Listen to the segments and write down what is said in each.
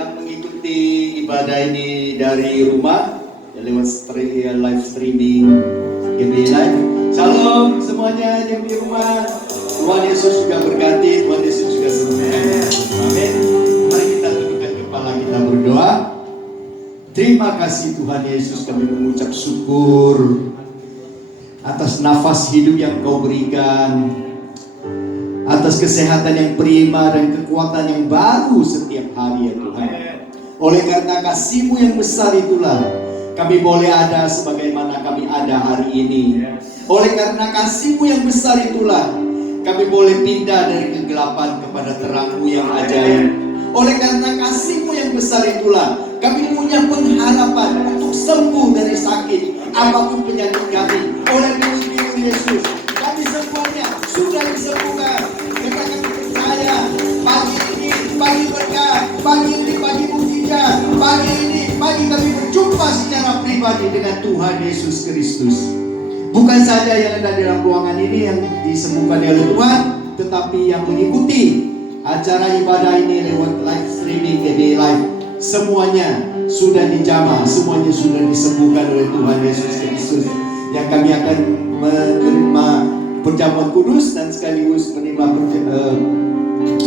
yang mengikuti ibadah ini dari rumah lewat live streaming GBI Live. Shalom semuanya yang di rumah. Tuhan Yesus juga berkati, Tuhan Yesus juga sembuhkan. Amin. Mari kita tundukkan kepala, kita berdoa. Terima kasih Tuhan Yesus, kami mengucap syukur atas nafas hidup yang Kau berikan, atas kesehatan yang prima dan kekuatan yang baru setiap hari ya Tuhan. Oleh karena kasih-Mu yang besar itulah kami boleh ada sebagaimana kami ada hari ini. Oleh karena kasih-Mu yang besar itulah kami boleh pindah dari kegelapan kepada terang-Mu yang ajaib. Oleh karena kasih-Mu yang besar itulah kami punya pengharapan untuk sembuh dari sakit apapun penyakit kami. Oleh pilihan Yesus kami semuanya sudah disembuhkan. Kita akan percaya pagi ini pagi berkat, pagi ini pagi mujizat, pagi ini pagi kami berjumpa secara pribadi dengan Tuhan Yesus Kristus. Bukan saja yang ada di dalam ruangan ini yang disembuhkan oleh Tuhan, tetapi yang mengikuti acara ibadah ini lewat live streaming GBI Live, semuanya sudah dijamah, semuanya sudah disembuhkan oleh Tuhan Yesus Kristus. Yang kami akan menerima perjamuan kudus dan sekaligus menerima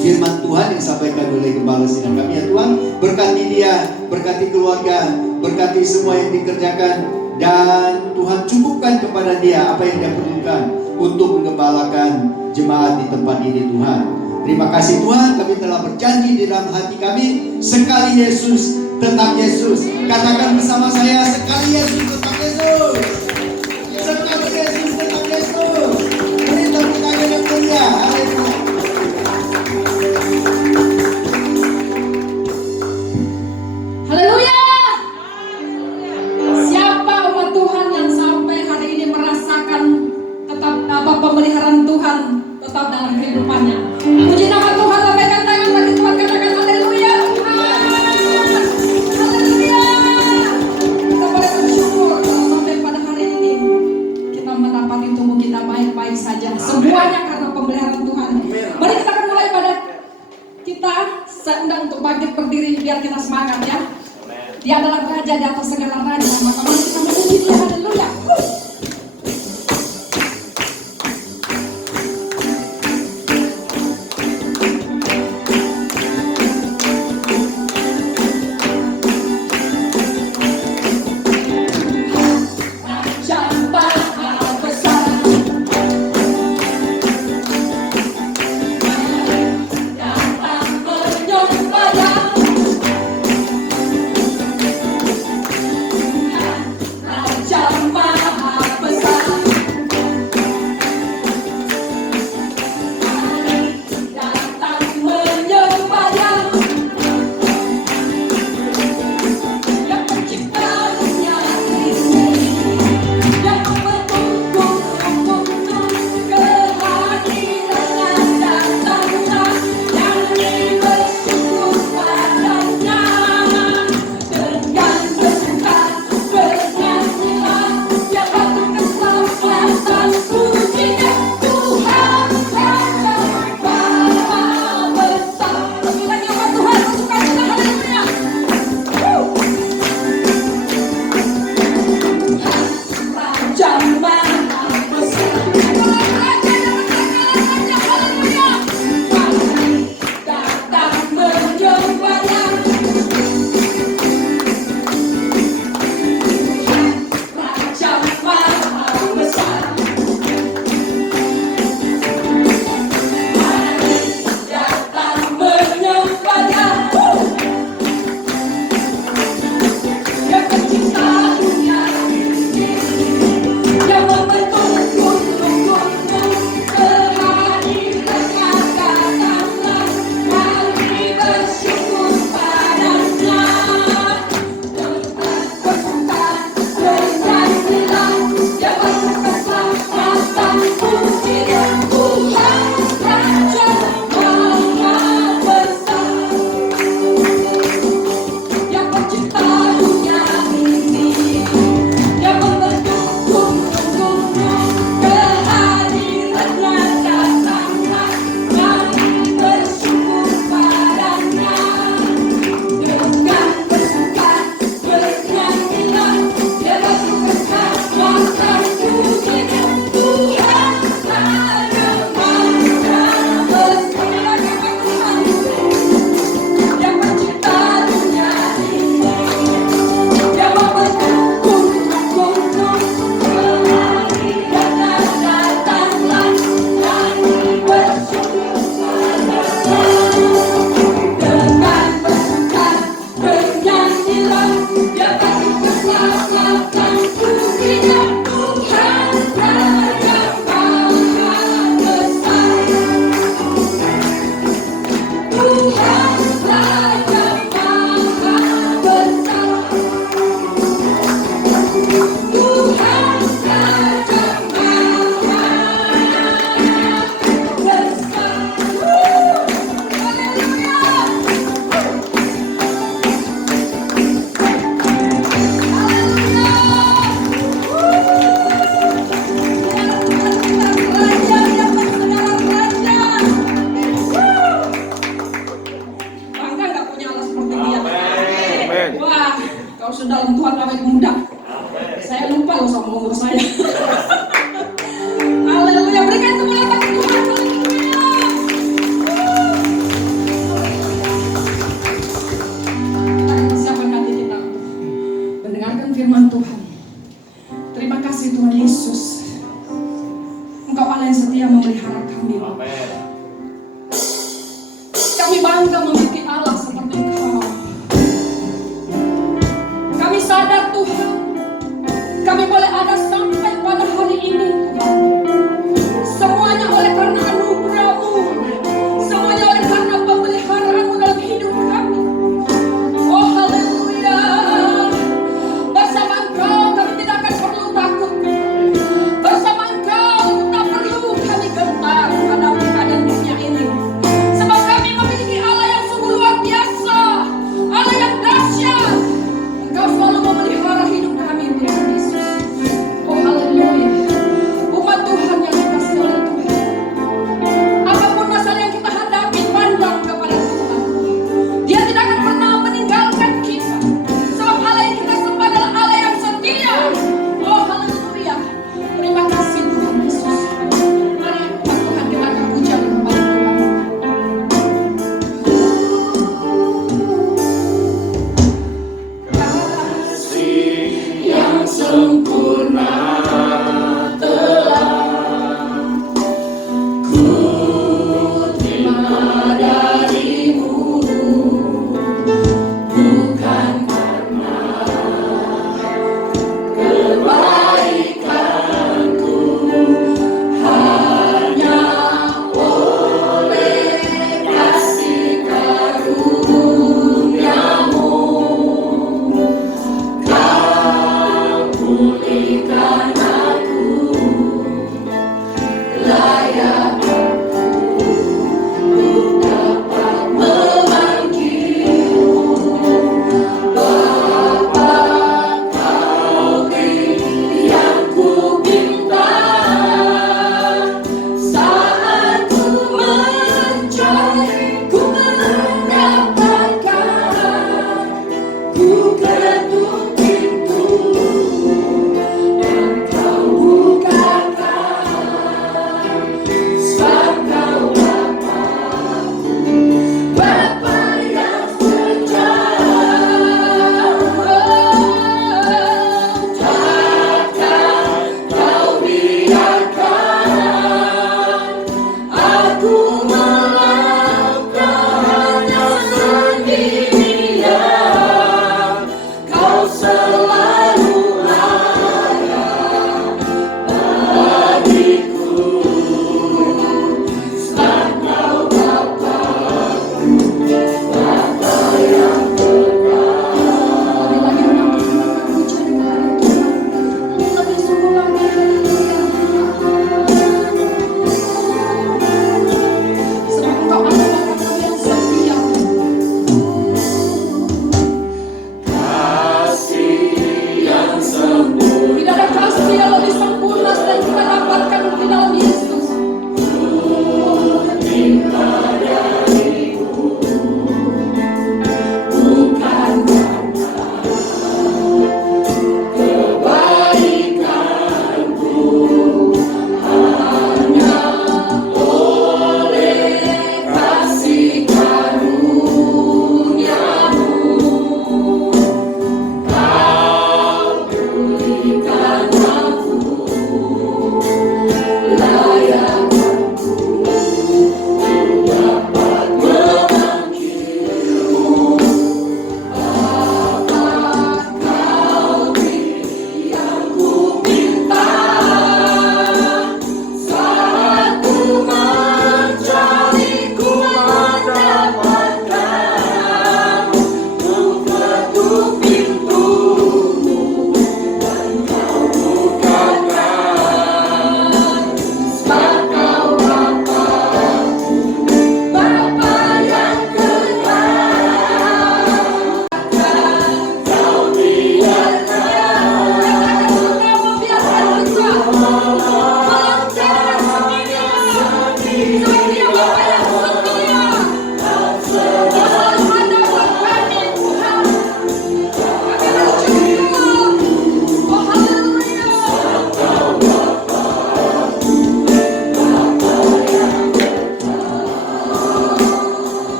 firman Tuhan yang disampaikan oleh Gembala Sidang kami ya Tuhan. Berkati dia, berkati keluarga, berkati semua yang dikerjakan, dan Tuhan cukupkan kepada dia apa yang dia perlukan untuk menggembalakan jemaat di tempat ini Tuhan. Terima kasih Tuhan, kami telah berjanji di dalam hati kami, sekali Yesus, tetap Yesus. Katakan bersama saya, sekali Yesus, tetap Yesus. Sekali Yesus, tetap Yesus. Beri tepuk tangan yang mulia. Haleluya. Haleluya. Siapa umat Tuhan yang sampai hari ini merasakan tetap pemeliharaan Tuhan tetap dalam kehidupannya? Puji nama Tuhan, lambaikan tangan bagi Tuhan, katakan haleluya. Haleluya. Kita boleh bersyukur kalau sampai pada hari ini kita mendapati tubuh kita baik-baik saja. Semuanya karena pemeliharaan Tuhan. Mari kita akan mulai pada kita seundang untuk bangkit berdiri biar kita semangat ya. Dia adalah raja di atas segala raja. Maka mari kita memuji dia. Haleluya. Jump Kalau sudah dalam Tuhan awet muda. Saya lupa loh sama umur saya. Haleluya, berikan tepuk tangan bagi Tuhan. Kita akan siapkan hati kita mendengarkan firman Tuhan. Terima kasih Tuhan Yesus. Engkau Allah yang setia memelihara kami. Kami bangga memiliki Allah seperti Engkau. Kami sadar Tuhan, kami boleh ada sampai pada hari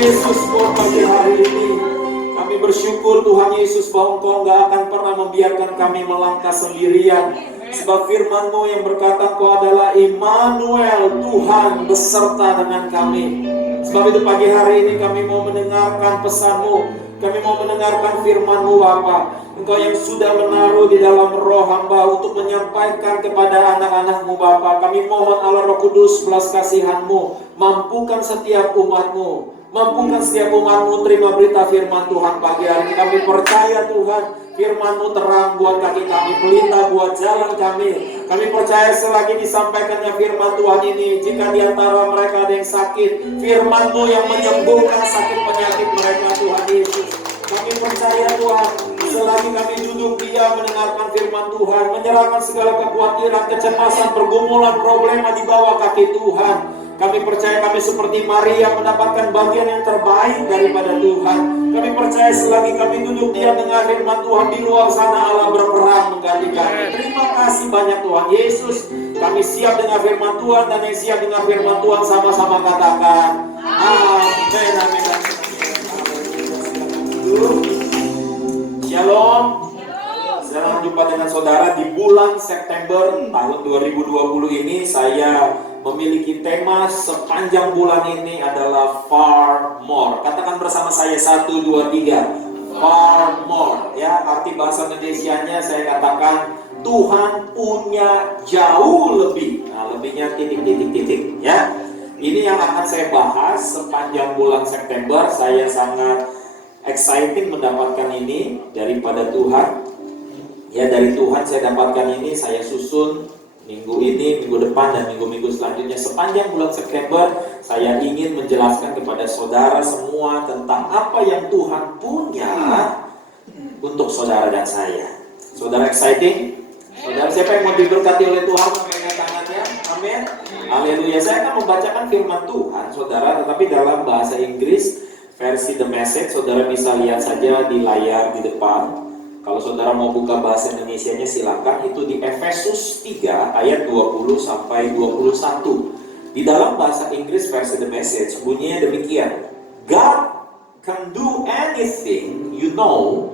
Yesus buat pagi hari ini. Kami bersyukur Tuhan Yesus bahwa Engkau gak akan pernah membiarkan kami melangkah sendirian. Sebab firman-Mu yang berkata Engkau adalah Immanuel, Tuhan beserta dengan kami. Sebab itu pagi hari ini kami mau mendengarkan pesan-Mu. Kami mau mendengarkan firman-Mu Bapa. Engkau yang sudah menaruh di dalam roh hamba untuk menyampaikan kepada anak-anak-Mu Bapa. Kami mohon Allah Roh Kudus belas kasihan-Mu. Mampukan setiap umat-Mu. Mampukan setiap umat-Mu terima berita firman Tuhan pagi hari ini. Kami percaya Tuhan, firman-Mu terang buat kaki kami, pelita buat jalan kami. Kami percaya selagi disampaikannya firman Tuhan ini, jika di antara mereka ada yang sakit, firman-Mu yang menyembuhkan sakit penyakit mereka Tuhan Yesus. Kami percaya Tuhan, selagi kami duduk diam mendengarkan firman Tuhan, menyerahkan segala kekhawatiran, kecemasan, pergumulan, problema di bawah kaki Tuhan. Kami percaya kami seperti Maria mendapatkan bagian yang terbaik daripada Tuhan. Kami percaya selagi kami duduk diam dengar firman Tuhan, di luar sana Allah berperang mengganti kami. Terima kasih banyak Tuhan Yesus. Kami siap dengar firman Tuhan, dan yang siap dengar firman Tuhan sama-sama katakan amin, amin, amin. Shalom. Selamat jumpa dengan saudara di bulan September tahun 2020 ini. Saya memiliki tema sepanjang bulan ini adalah Far More. Katakan bersama saya 1, 2, 3. Far More. Ya, arti bahasa Indonesianya saya katakan Tuhan punya jauh lebih. Nah, lebihnya titik. Ya, ini yang akan saya bahas sepanjang bulan September. Saya sangat excited mendapatkan ini daripada Tuhan. Ya, dari Tuhan saya dapatkan ini, saya susun minggu ini, minggu depan, dan minggu-minggu selanjutnya. Sepanjang bulan September, saya ingin menjelaskan kepada saudara semua tentang apa yang Tuhan punya untuk saudara dan saya. Saudara exciting? Saudara, siapa yang mau diberkati oleh Tuhan? Angkat tangannya. Amin. Haleluya. Saya akan membacakan firman Tuhan, saudara, tetapi dalam bahasa Inggris, versi The Message. Saudara bisa lihat saja di layar di depan. Kalau saudara mau buka bahasa Indonesianya silakan, itu di Efesus 3 ayat 20 sampai 21. Di dalam bahasa Inggris versi The Message bunyinya demikian. God can do anything you know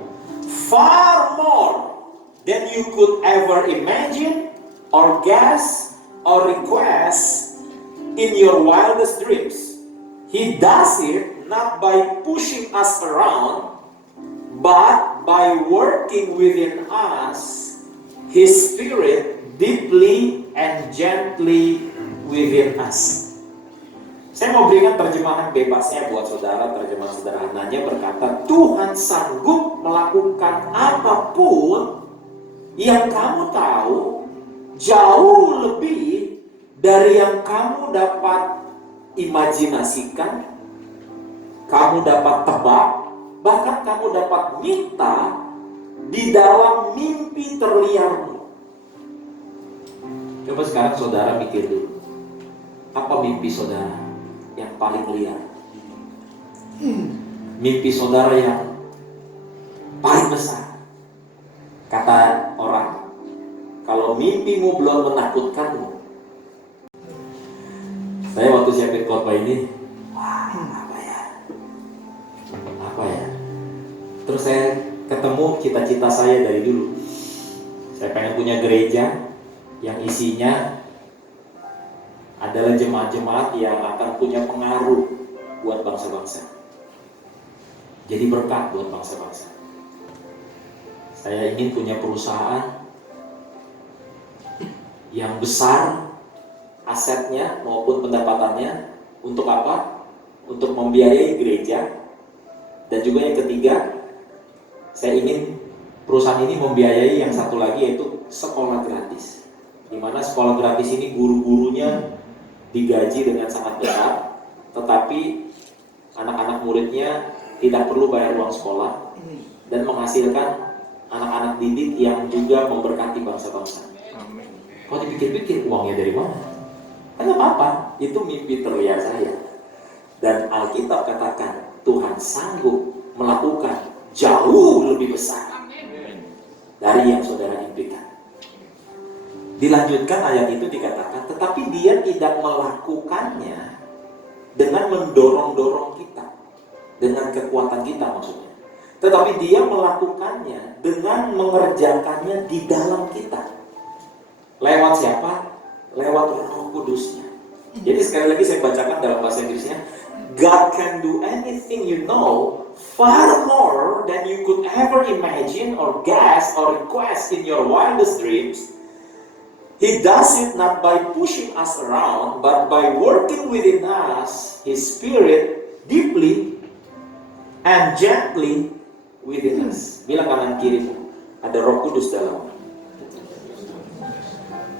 far more than you could ever imagine or guess or request in your wildest dreams. He does it not by pushing us around, but by working within us, His Spirit deeply and gently within us. Saya mau berikan terjemahan bebasnya buat saudara. Terjemahan sederhananya berkata, Tuhan sanggup melakukan apapun yang kamu tahu jauh lebih dari yang kamu dapat imajinasikan, kamu dapat tebak, bahkan kamu dapat minta di dalam mimpi terliarmu. Coba sekarang saudara mikir dulu. Apa mimpi saudara yang paling liar? Mimpi saudara yang paling besar. Kata orang, kalau mimpimu belum menakutkanmu. Saya waktu siapin khotbah ini, apa ya? Terus saya ketemu cita-cita saya dari dulu. Saya pengen punya gereja yang isinya adalah jemaat-jemaat yang akan punya pengaruh buat bangsa-bangsa. Jadi berkat buat bangsa-bangsa. Saya ingin punya perusahaan yang besar asetnya maupun pendapatannya. Untuk apa? Untuk membiayai gereja. Dan juga yang ketiga, saya ingin perusahaan ini membiayai yang satu lagi, yaitu sekolah gratis. Di mana sekolah gratis ini guru-gurunya digaji dengan sangat besar, tetapi anak-anak muridnya tidak perlu bayar uang sekolah dan menghasilkan anak-anak didik yang juga memberkati bangsa-bangsa. Kalau dipikir-pikir uangnya dari mana? Kan apa-apa, itu mimpi terliar saya. Dan Alkitab katakan Tuhan sanggup melakukan jauh lebih besar dari yang saudara impikan. Dilanjutkan ayat itu dikatakan, tetapi Dia tidak melakukannya dengan mendorong-dorong kita. dengan kekuatan kita maksudnya. Tetapi dia melakukannya dengan mengerjakannya di dalam kita. Lewat siapa? Lewat Roh Kudusnya. Jadi sekali lagi saya bacakan dalam bahasa Inggrisnya. God can do anything you know far more than you could ever imagine or guess or request in your wildest dreams. He does it not by pushing us around, but by working within us, His Spirit deeply and gently within us. Bilang kanan kirimu, ada Roh Kudus dalam.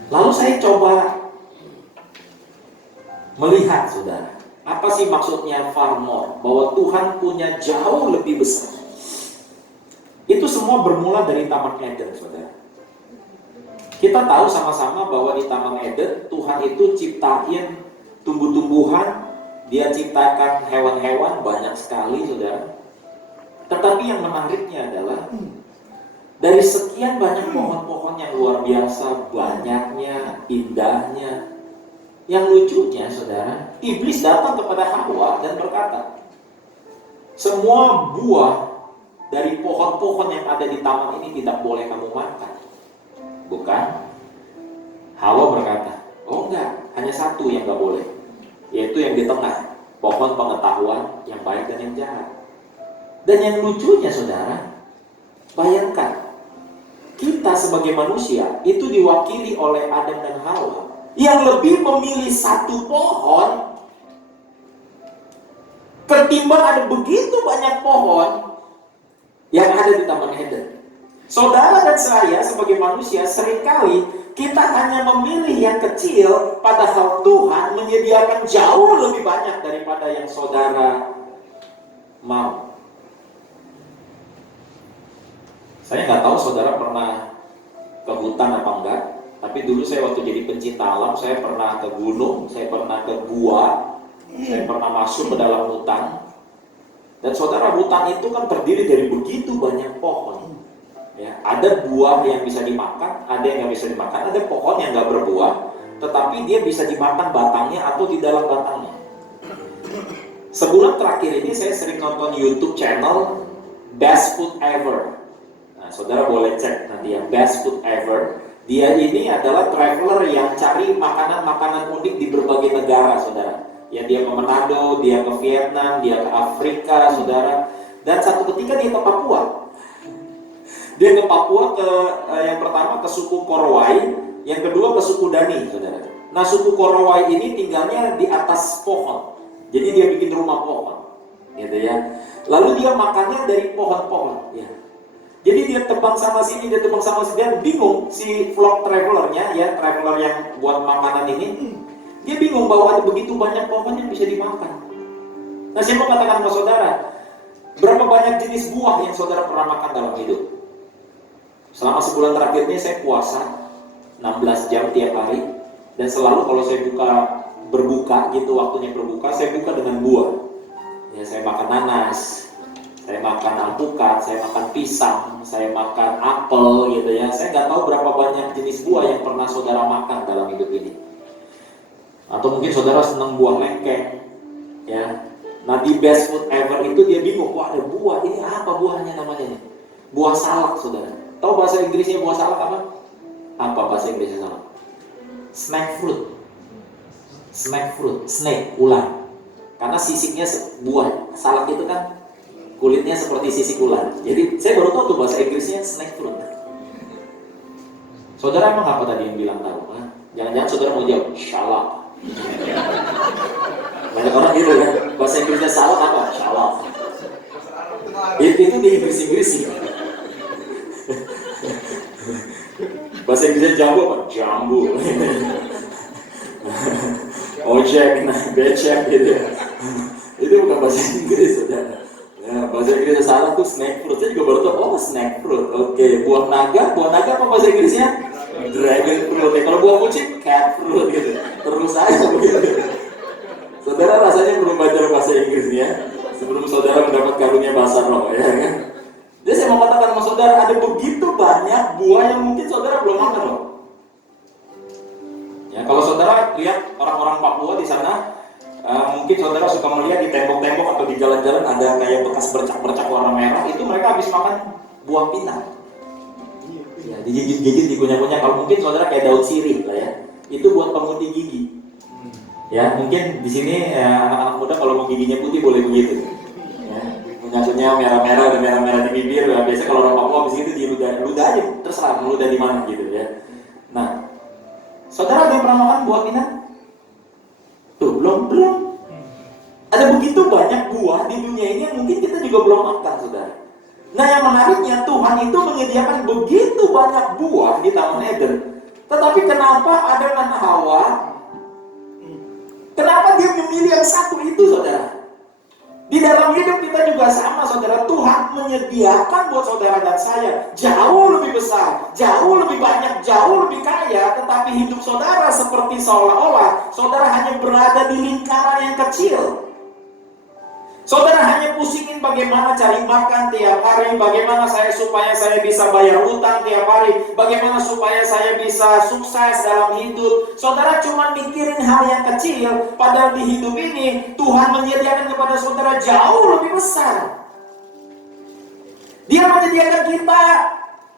Lalu saya coba melihat, saudara, apa sih maksudnya far more? Bahwa Tuhan punya jauh lebih besar. Itu semua bermula dari Taman Eden, saudara. Kita tahu sama-sama bahwa di Taman Eden, Tuhan itu ciptain tumbuh-tumbuhan, Dia ciptakan hewan-hewan banyak sekali, saudara. Tetapi yang menariknya adalah dari sekian banyak pohon-pohon yang luar biasa, banyaknya, indahnya, yang lucunya, saudara, iblis datang kepada Hawa dan berkata, semua buah dari pohon-pohon yang ada di taman ini tidak boleh kamu makan. Bukan? Hawa berkata, oh enggak, hanya satu yang enggak boleh, yaitu yang di tengah, pohon pengetahuan yang baik dan yang jahat. Dan yang lucunya, saudara, bayangkan, kita sebagai manusia itu diwakili oleh Adam dan Hawa yang lebih memilih satu pohon ketimbang ada begitu banyak pohon yang ada di Taman Eden. Saudara dan saya sebagai manusia seringkali kita hanya memilih yang kecil, padahal Tuhan menyediakan jauh lebih banyak daripada yang saudara mau. Saya nggak tahu saudara pernah ke hutan apa enggak, tapi dulu saya waktu jadi pencinta alam, saya pernah ke gunung, saya pernah ke gua, saya pernah masuk ke dalam hutan. Dan saudara, hutan itu kan terdiri dari begitu banyak pohon. Ya, ada buah yang bisa dimakan, ada yang nggak bisa dimakan, ada pohon yang nggak berbuah, tetapi dia bisa dimakan batangnya atau di dalam batangnya. Sebulan terakhir ini saya sering nonton YouTube channel Best Food Ever. Nah, saudara boleh cek nanti yang Best Food Ever. Dia ini adalah traveler yang cari makanan-makanan unik di berbagai negara, saudara. Ya, dia ke Manado, dia ke Vietnam, dia ke Afrika, saudara. Dan satu ketika dia ke Papua. Dia ke Papua yang pertama ke suku Korowai, yang kedua ke suku Dani, saudara. Nah, suku Korowai ini tinggalnya di atas pohon. Jadi dia bikin rumah pohon, gitu ya. Lalu dia makannya dari pohon-pohon, ya. Jadi dia tebang sana sini, dia tebang sama sini, dia bingung si vlog travelernya, ya, traveler yang buat makanan ini, dia bingung bahwa ada begitu banyak pohon yang bisa dimakan. Nah, saya mau katakan sama saudara, berapa banyak jenis buah yang saudara pernah makan dalam hidup? Selama sebulan terakhir ini saya puasa 16 jam tiap hari, dan selalu kalau saya berbuka gitu, waktunya berbuka, saya buka dengan buah. Ya, saya makan nanas, saya makan alpukat, saya makan pisang, saya makan apel gitu ya. Saya nggak tahu berapa banyak jenis buah yang pernah saudara makan dalam hidup ini. Atau mungkin saudara senang buah lengkeng, ya. Nah, di Best Food Ever itu dia bingung, wah ada buah, ini apa buahnya namanya nih? Buah salak, saudara. Tahu bahasa Inggrisnya buah salak apa? Apa bahasa Inggrisnya salak? Snack fruit. Snack fruit, snake, ular. Karena sisiknya buah salak itu kan kulitnya seperti sisik ular. Jadi saya baru tahu tuh bahasa Inggrisnya snack fruit. Saudara emang apa tadi yang bilang tahu? Jangan-jangan saudara mau jawab shalak. Banyak orang gitu kan, bahasa Inggrisnya salak apa? Shalak. Itu di Inggris sih. Bahasa Inggrisnya jambu apa? Jambu. Ojek, becek gitu ya. Itu bukan bahasa Inggris, saudara. Ya, bahasa Inggrisnya salah tuh snack fruit. Saya juga baru tahu, oh snack fruit. Oke, buah naga apa bahasa Inggrisnya? Dragon fruit. Ya, kalau buah kucing, cat fruit gitu. Terus aja begitu. Saudara rasanya belum belajar bahasa Inggrisnya sebelum saudara mendapat karunia bahasa roh, ya kan? Jadi saya mau katakan sama saudara, ada begitu banyak buah yang mungkin saudara belum makan loh. Ya, kalau saudara lihat orang-orang Papua di sana, Mungkin saudara suka melihat di tembok-tembok atau di jalan-jalan ada kayak bekas bercak-bercak warna merah. Itu mereka habis makan buah pinang. Ya, digigit-gigit, dikunyah-kunyah. Kalau mungkin saudara kayak daun sirih lah ya. Itu buat pemutih gigi. Ya, mungkin di sini anak-anak muda kalau mau giginya putih boleh begitu. Ya, kunyah-kunyah merah-merah, ada merah-merah di bibir. Ya, biasa kalau orang Papua habis itu diludah aja, terserah meludah di mana gitu ya. Nah, saudara ada yang pernah makan buah pinang? Tuh, belum. Ada begitu banyak buah di dunia ini yang mungkin kita juga belum makan, saudara. Nah, yang menariknya Tuhan itu menyediakan begitu banyak buah di Taman Eden. Tetapi kenapa Adam dan Hawa, kenapa dia memilih yang satu itu, saudara? Di dalam hidup kita juga sama, saudara. Tuhan menyediakan buat saudara dan saya jauh lebih besar, jauh lebih banyak, jauh lebih kaya. Tetapi hidup saudara seperti seolah-olah saudara hanya berada di lingkaran yang kecil. Saudara hanya pusingin bagaimana cari makan tiap hari, bagaimana supaya saya bisa bayar utang tiap hari, bagaimana supaya saya bisa sukses dalam hidup. Saudara cuma mikirin hal yang kecil, padahal di hidup ini Tuhan menyediakan kepada saudara jauh lebih besar. Dia menyediakan kita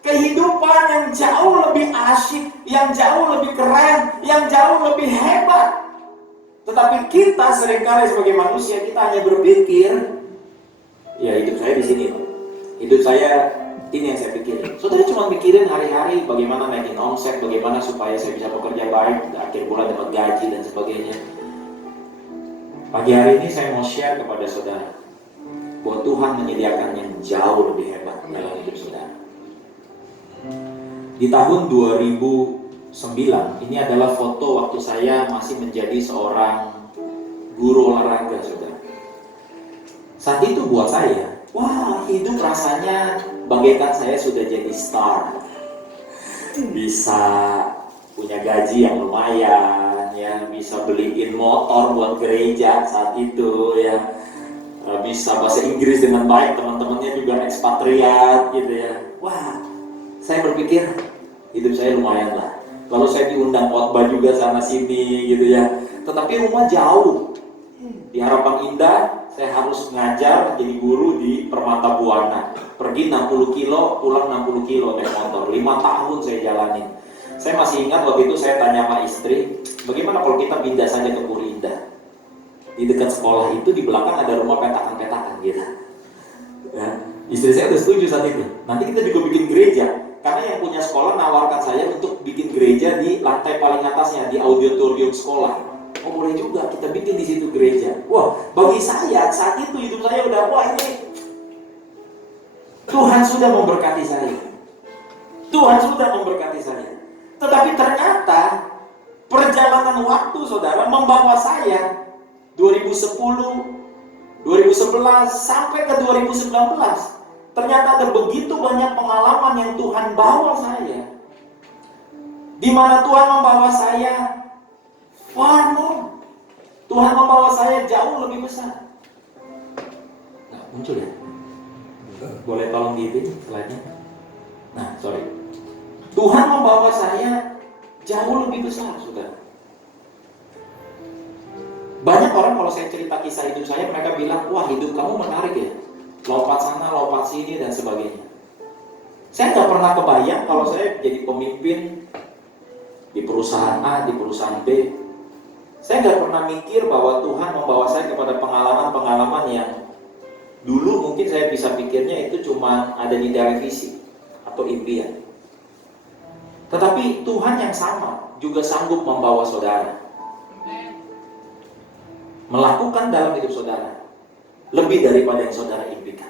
kehidupan yang jauh lebih asyik, yang jauh lebih keren, yang jauh lebih hebat. Tetapi kita seringkali sebagai manusia kita hanya berpikir, ya hidup saya di sini, hidup saya ini yang saya pikirin. Saudara cuma mikirin hari-hari bagaimana naikin omset, bagaimana supaya saya bisa bekerja baik, akhir bulan dapat gaji dan sebagainya. Pagi hari ini saya mau share kepada saudara bahwa Tuhan menyediakan yang jauh lebih hebat dalam hidup saudara. Di tahun 2009, ini adalah foto waktu saya masih menjadi seorang guru olahraga, saudara. Saat itu buat saya, wah, hidup rasanya bagaikan saya sudah jadi star. Bisa punya gaji yang lumayan, ya, bisa beliin motor buat gereja saat itu, ya. Bisa bahasa Inggris dengan baik, teman-temannya juga ekspatriat gitu ya. Wah, saya berpikir hidup saya lumayan lah. Lalu saya diundang khotbah juga sana sini gitu ya. Tetapi rumah jauh. Di Harapan Indah saya harus ngajar jadi guru di Permata Buana. Pergi 60 kilo, pulang 60 kilo naik motor. 5 tahun saya jalanin. Saya masih ingat waktu itu saya tanya sama istri, bagaimana kalau kita pindah saja ke Puri Indah? Di dekat sekolah itu di belakang ada rumah petakan-petakan gitu. Ya, istri saya udah setuju saat itu. Nanti kita juga bikin gereja. Karena yang punya sekolah nawarkan saya untuk bikin gereja di lantai paling atasnya, di auditorium sekolah. Oh, boleh juga, kita bikin di situ gereja. Wah, bagi saya saat itu hidup saya udah, wah ini Tuhan sudah memberkati saya. Tuhan sudah memberkati saya. Tetapi ternyata perjalanan waktu, saudara, membawa saya 2010, 2011 sampai ke 2019. Ternyata ada begitu banyak pengalaman yang Tuhan bawa saya. Di mana Tuhan membawa saya far more. Tuhan membawa saya jauh lebih besar. Nah, muncul ya? Boleh tolong di slide-nya? Nah, sorry. Tuhan membawa saya jauh lebih besar, saudara. Banyak orang kalau saya cerita kisah hidup saya, mereka bilang, wah hidup kamu menarik ya. Lompat sana, lompat sini, dan sebagainya. Saya nggak pernah kebayang kalau saya jadi pemimpin di perusahaan A, di perusahaan B. Saya nggak pernah mikir bahwa Tuhan membawa saya kepada pengalaman-pengalaman yang dulu mungkin saya bisa pikirnya itu cuma ada di televisi atau impian. Tetapi Tuhan yang sama juga sanggup membawa saudara melakukan dalam hidup saudara lebih daripada yang saudara impikan.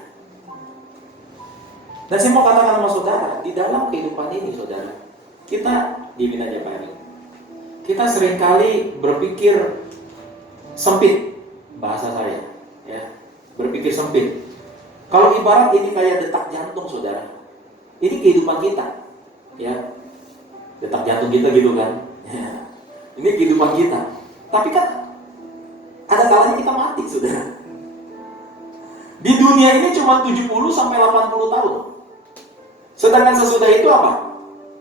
Dan saya mau katakan sama saudara, di dalam kehidupan ini saudara, kita dimin aja Pak Ari. Kita seringkali berpikir sempit, bahasa saya, ya, berpikir sempit. Kalau ibarat ini kayak detak jantung saudara, ini kehidupan kita, ya, detak jantung kita gitu kan, ya. Ini kehidupan kita. Tapi kan ada kalanya kita mati saudara. Di dunia ini cuma 70 sampai 80 tahun. Sedangkan sesudah itu apa?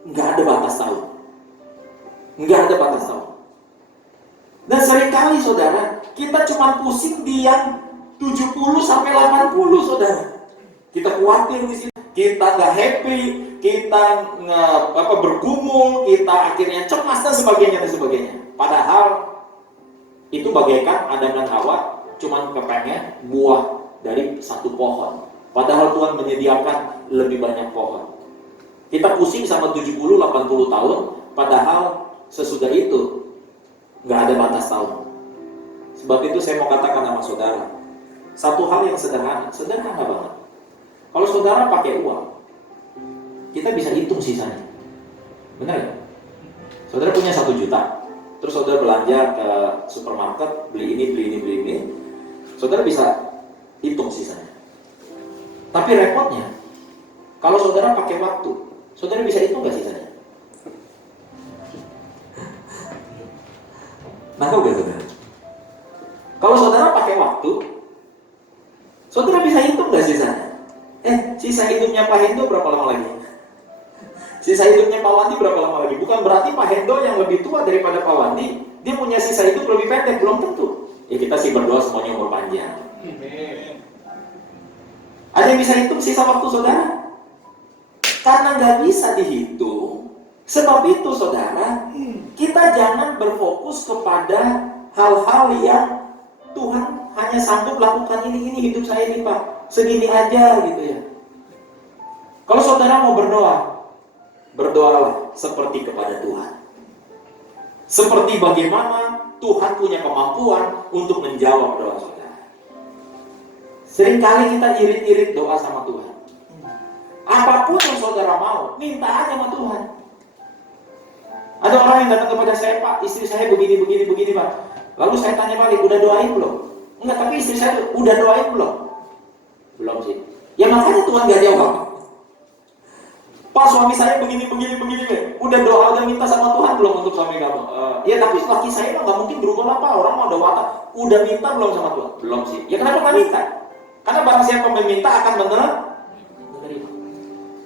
Nggak ada batas tahun. Nggak ada batas tahun. Dan Seringkali saudara, kita cuma pusing di yang 70 sampai 80 saudara. Kita khawatir di sini, kita nggak happy, kita bergumul, kita akhirnya cemas dan sebagainya dan sebagainya. Padahal itu bagaikan Adam dan Hawa cuma kepengen buah dari satu pohon. Padahal Tuhan menyediakan lebih banyak pohon. Kita pusing sama 70-80 tahun, padahal sesudah itu nggak ada batas tahun. Sebab itu saya mau katakan sama saudara, satu hal yang sederhana banget. Kalau saudara pakai uang, kita bisa hitung sisanya. Benar ya? Saudara punya 1 juta. Terus saudara belanja ke supermarket, beli ini. Saudara bisa hitung sisanya. Tapi repotnya, kalau saudara pakai waktu, saudara bisa hitung nggak sisanya? Nangkep gak saudara? Kalau saudara pakai waktu, saudara bisa hitung nggak sisanya? Sisa hidupnya Pak Hendo berapa lama lagi? Sisa hidupnya Pak Wandi berapa lama lagi? Bukan berarti Pak Hendo yang lebih tua daripada Pak Wandi, dia punya sisa hidup lebih pendek, belum tentu. Ya kita sih berdoa semuanya umur panjang. Ada yang bisa hitung sisa waktu saudara? Karena nggak bisa dihitung. Sebab itu saudara, kita jangan berfokus kepada hal-hal yang Tuhan hanya sanggup lakukan ini hidup saya ini Pak, segini aja gitu ya. Kalau saudara mau berdoa, berdoalah seperti kepada Tuhan. Seperti bagaimana Tuhan punya kemampuan untuk menjawab doa saudara. Seringkali kita irit-irit doa sama Tuhan. Apapun yang saudara mau, minta aja sama Tuhan. Ada orang yang datang kepada saya, Pak, istri saya begini Pak. Lalu saya tanya balik, udah doain belum? Enggak, tapi istri saya udah doain belum? Belum sih. Ya makanya Tuhan gak jawab. Pak, suami saya begini. Udah doa, udah minta sama Tuhan belum untuk suami kamu? Ya tapi laki saya nggak mungkin berubah lah Pak. Orang mau ada watak. Udah minta belum sama Tuhan? Belum sih. Ya kenapa nggak minta? Karena barang siapa meminta akan menerima.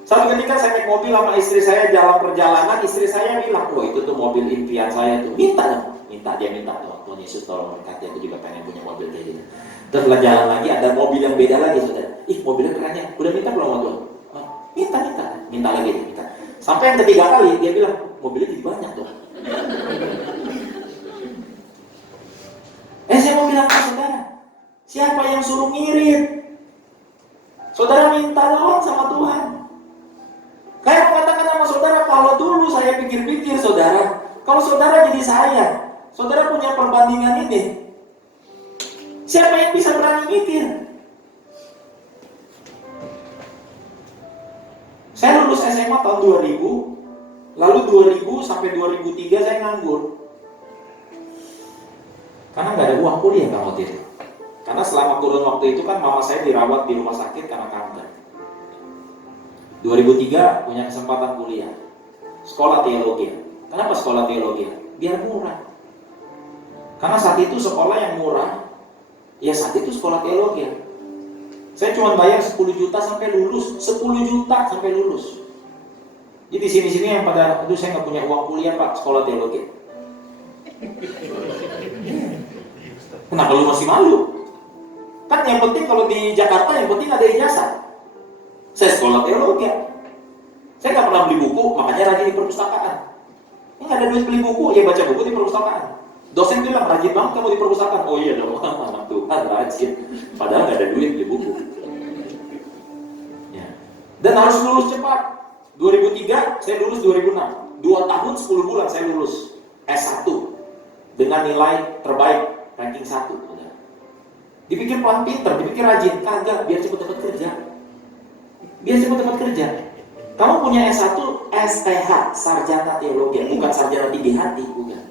Satu ketika saya naik mobil sama istri saya jalan perjalanan, istri saya bilang, oh itu tuh mobil impian saya tuh. Minta dong. Dia minta Tuhan Yesus tolong berkati, aku juga pengen punya mobil kayak gitu. Terus jalan lagi ada mobil yang beda lagi saudara. Mobilnya kerennya. Udah minta belum sama Tuhan? Minta lagi. Sampai yang ketiga kali dia bilang, mobilnya jadi banyak tuh. Saya mau bilang ke saudara, siapa yang suruh ngirit? Saudara minta doang sama Tuhan. Kayak mengatakan sama saudara, kalau dulu saya pikir-pikir saudara, kalau saudara jadi saya, saudara punya perbandingan ini, siapa yang bisa berani mikir? Saya lulus SMA tahun 2000, lalu 2000 sampai 2003 saya nganggur. Karena nggak ada uang kuliah kan waktu itu. Karena selama kurun waktu itu kan mama saya dirawat di rumah sakit karena kanker. 2003 punya kesempatan kuliah, sekolah teologi. Kenapa sekolah teologi? Biar murah. Karena saat itu sekolah yang murah, ya saat itu sekolah teologi. Saya cuma bayar 10 juta sampai lulus, 10 juta sampai lulus. Jadi sini-sini yang pada, aduh saya nggak punya uang kuliah Pak, sekolah teologi. Kenapa lu masih malu? Kan yang penting kalau di Jakarta yang penting ada ijazah. Saya sekolah teologi. Saya nggak pernah beli buku, makanya rajin di perpustakaan. Nggak ada duit beli buku, ya baca buku di perpustakaan. Dosen bilang, rajin banget kamu di perpustakaan. Oh iya dong, anak Tuhan rajin. Padahal nggak ada duit beli buku. Ya. Dan harus lulus cepat. 2003, saya lulus 2006. 2 tahun 10 bulan saya lulus S1 dengan nilai terbaik, ranking 1. Dipikir pelan pinter, dipikir rajin, kagak, biar cepet dapat kerja. Kamu punya S1, STH, Sarjana Teologi, bukan Sarjana Tinggi Hati, bukan.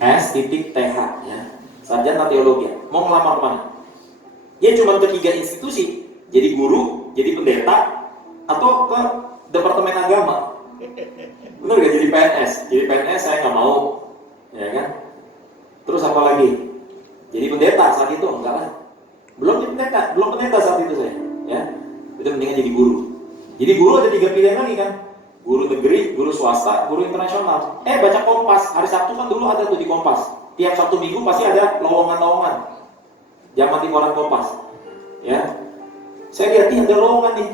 S.TH ya, Sarjana Teologi. Mau ngelamar mana? Ya cuma ke 3 institusi, jadi guru, jadi pendeta, atau ke Departemen Agama. Bener gak jadi PNS? Jadi PNS saya nggak mau, ya kan? Terus apa lagi? Jadi pendeta saat itu enggak lah. Belum pendeta saat itu saya, ya. Itu mendingan jadi guru. Jadi guru ada 3 pilihan lagi kan? Guru negeri, guru swasta, guru internasional. Baca Kompas. Hari Sabtu kan dulu ada tuh di Kompas. Tiap Sabtu Minggu pasti ada lowongan-lowongan. Zaman di koran Kompas. Ya. Saya lihat nih ada lowongan nih.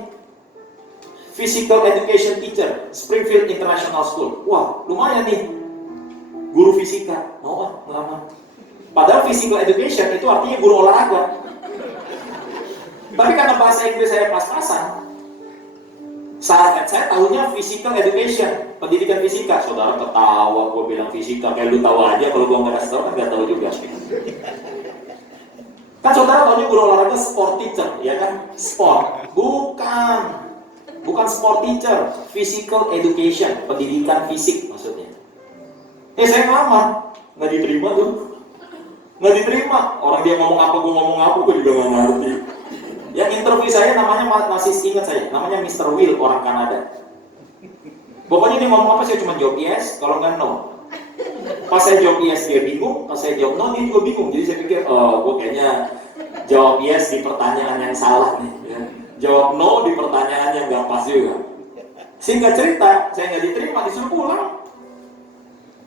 Physical Education Teacher, Springfield International School. Wah, lumayan nih. Guru fisika. Mau ah, ngelamar. Padahal Physical Education itu artinya guru olahraga. Tapi karena bahasa Inggris saya pas-pasan, saat saya tahunya Physical Education, pendidikan fisika. Saudara ketawa, gue bilang fisika, kayak lu tahu aja, kalau gue nggak kasih tahu kan nggak tahu juga. Kan saudara tahunya guru olahraga sport teacher, ya kan? Sport, bukan sport teacher, Physical Education, pendidikan fisik maksudnya. Saya ngelamar, nggak diterima tuh, nggak diterima. Orang dia ngomong apa, gue juga nggak ngerti. Yang interview saya namanya masih ingat saya, namanya Mr. Will, orang Kanada. Pokoknya dia ngomong apa saya cuma jawab yes, kalau nggak no. Pas saya jawab yes dia bingung, pas saya jawab no dia juga bingung. Jadi saya pikir, gue kayaknya jawab yes di pertanyaan yang salah nih. Ya. Jawab no di pertanyaan yang nggak pas juga. Singkat cerita, saya nggak diterima, disuruh pulang.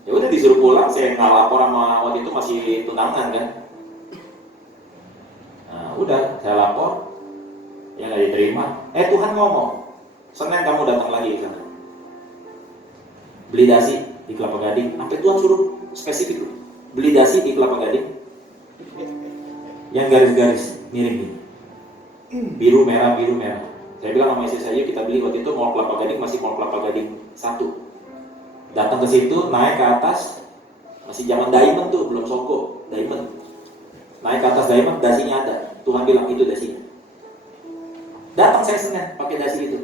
Ya udah disuruh pulang, saya nggak lapor sama waktu itu masih tunangan kan. Nah udah, saya lapor, ya nggak diterima. Tuhan ngomong, Senin kamu datang lagi ke sana. Beli dasi di Kelapa Gading. Sampai Tuhan suruh spesifik loh. Beli dasi di Kelapa Gading. Yang garis-garis miring gini. Biru merah, biru merah. Saya bilang sama istri saya, kita beli. Waktu itu Mall Kelapa Gading masih Mall Kelapa Gading 1. Datang ke situ, naik ke atas. Masih zaman Diamond tuh, belum Soko. Diamond. Naik ke atas Diamond, dasinya ada. Tuhan bilang itu dasinya. Datang saya Senin pakai dasi itu.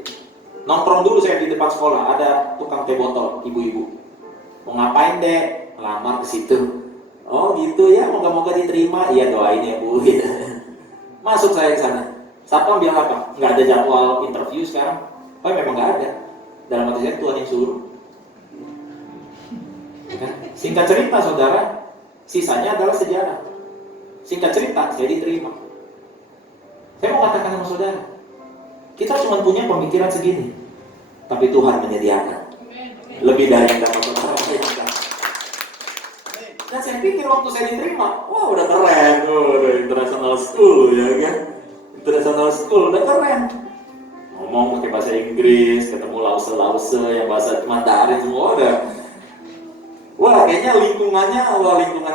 Nongkrong dulu saya di depan sekolah, ada tukang teh botol, ibu-ibu. Mau ngapain dek? Lamar ke situ. Oh gitu ya, moga-moga diterima. Iya doain ya bu. Gitu. Masuk saya ke sana. Satpam bilang apa? Nggak ada jadwal interview sekarang. Oh memang nggak ada. Dalam hati saya Tuhan yang suruh. Kan? Singkat cerita saudara, sisanya adalah sejarah. Singkat cerita, saya diterima. Saya mau katakan sama saudara, kita cuma punya pemikiran segini, tapi Tuhan menyediakan lebih dari yang dapat saudara bayangkan. Dan saya pikir waktu saya diterima, wah udah keren tuh, udah international school ya kan, international school udah keren. Ngomong pakai bahasa Inggris, ketemu lause-lause yang bahasa Mandarin semua udah. Wah kayaknya lingkungan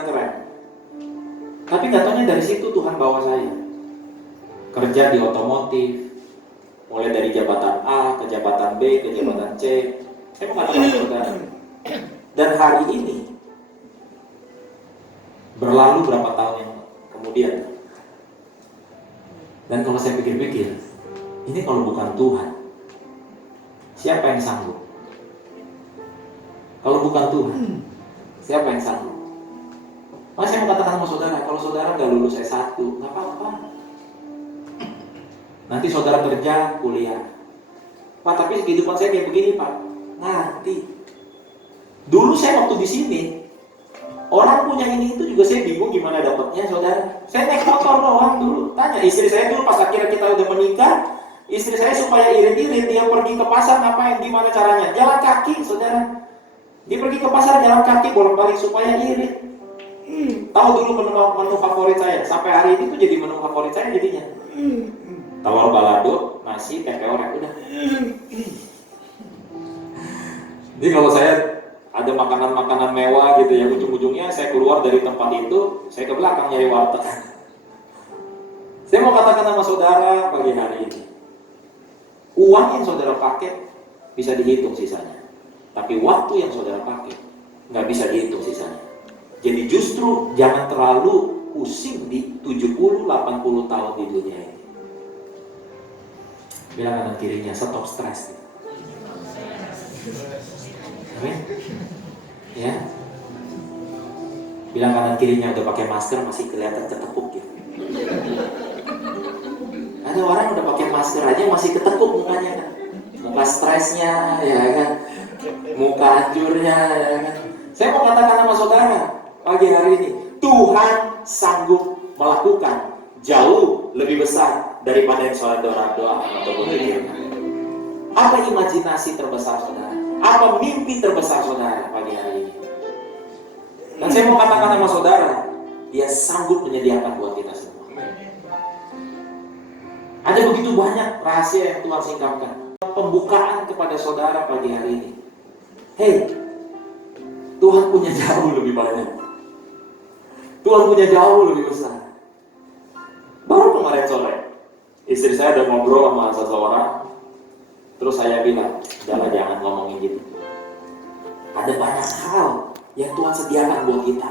keren. Tapi nggak taunya dari situ Tuhan bawa saya kerja di otomotif, mulai dari jabatan A ke jabatan B ke jabatan C. Saya mengatakan saudara, dan hari ini berlalu berapa tahun yang kemudian, dan kalau saya pikir-pikir, ini kalau bukan Tuhan, siapa yang sanggup? Kalau bukan Tuhan, siapa yang sanggup? Maka saya mengatakan sama saudara, kalau saudara nggak lulus S1, nggak apa-apa. Nanti saudara kerja, kuliah. Pak, tapi kehidupan saya kayak begini, Pak. Nanti. Dulu saya waktu di sini, orang punya ini itu juga saya bingung gimana dapatnya, saudara. Saya naik motor doang dulu. Tanya istri saya dulu pas akhirnya kita udah menikah, istri saya supaya irit-irit dia pergi ke pasar ngapain, gimana caranya? Jalan kaki, saudara. Dia pergi ke pasar jalan kaki bolak-balik supaya irit. Tahu dulu menu favorit saya, sampai hari ini tuh jadi menu favorit saya jadinya. Telur balado, nasi, tempe orek, udah. Jadi kalau saya ada makanan-makanan mewah gitu ya, ujung-ujungnya saya keluar dari tempat itu, saya ke belakang nyari warteg. Saya mau katakan sama saudara pagi hari ini, uang yang saudara pakai bisa dihitung sisanya, tapi waktu yang saudara pakai nggak bisa dihitung sisanya. Jadi justru jangan terlalu pusing di 70-80 tahun di dunia ini. Bilang kanan kirinya, stop stres. Amin. Ya. Bilang kanan kirinya udah pakai masker masih kelihatan ketekuk gitu. Ada orang udah pakai masker aja masih ketekuk mukanya kan. Muka stresnya ya kan. Muka hancurnya ya kan. Saya mau katakan sama saudara pagi hari ini, Tuhan sanggup melakukan jauh lebih besar daripada yang saudara doa atau berpikir. Apa imajinasi terbesar saudara? Apa mimpi terbesar saudara pagi hari ini? Dan saya mau katakan sama saudara, dia sanggup menyediakan buat kita semua. Ada begitu banyak rahasia yang Tuhan singkapkan. Pembukaan kepada saudara pagi hari ini. Hei, Tuhan punya jauh lebih banyak. Tuhan punya jauh lebih besar. Baru kemarin sore, istri saya udah ngobrol sama seseorang. Terus saya bilang, jangan ngomongin gitu. Ada banyak hal yang Tuhan sediakan buat kita.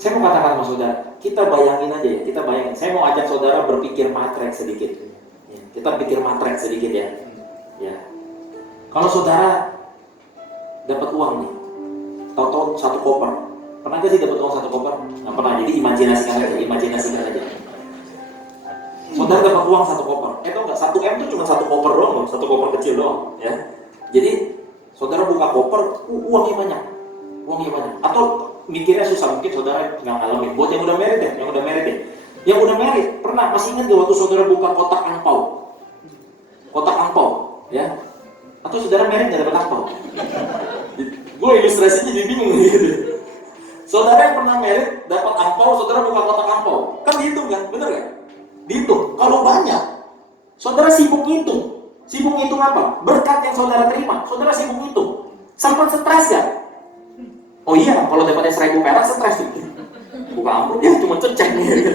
Saya mau katakan sama saudara, kita bayangin aja ya, kita bayangin. Saya mau ajak saudara berpikir matrek sedikit. Ya, kita pikir matrek sedikit ya. Ya. Kalau saudara dapat uang nih, tahu-tahu satu koper. Pernah gak sih dapat uang satu koper? Nggak pernah, jadi imajinasikan aja. Saudara dapat uang satu koper. Tau nggak? 1 M itu cuma satu koper doang, satu koper kecil doang. Ya. Jadi saudara buka koper, uangnya banyak. Atau mikirnya susah, mungkin saudara nggak ngalamin. Buat yang udah married ya, Yang udah married, pernah masih ingat gak waktu saudara buka kotak angpau? Kotak angpau, ya? Atau saudara married nggak dapat angpau? Gue ilustrasinya jadi bingung gitu. Saudara yang pernah married dapat angpau, saudara buka kotak angpau, kan dihitung kan, bener gak? Dihitung. Kalau banyak, saudara sibuk ngitung. Sibuk ngitung apa? Berkat yang saudara terima, saudara sibuk ngitung. Sempat stres ya? Oh iya, kalau dapatnya 1.000 perak stres gitu. Buka amplop ya cuma cecek gitu.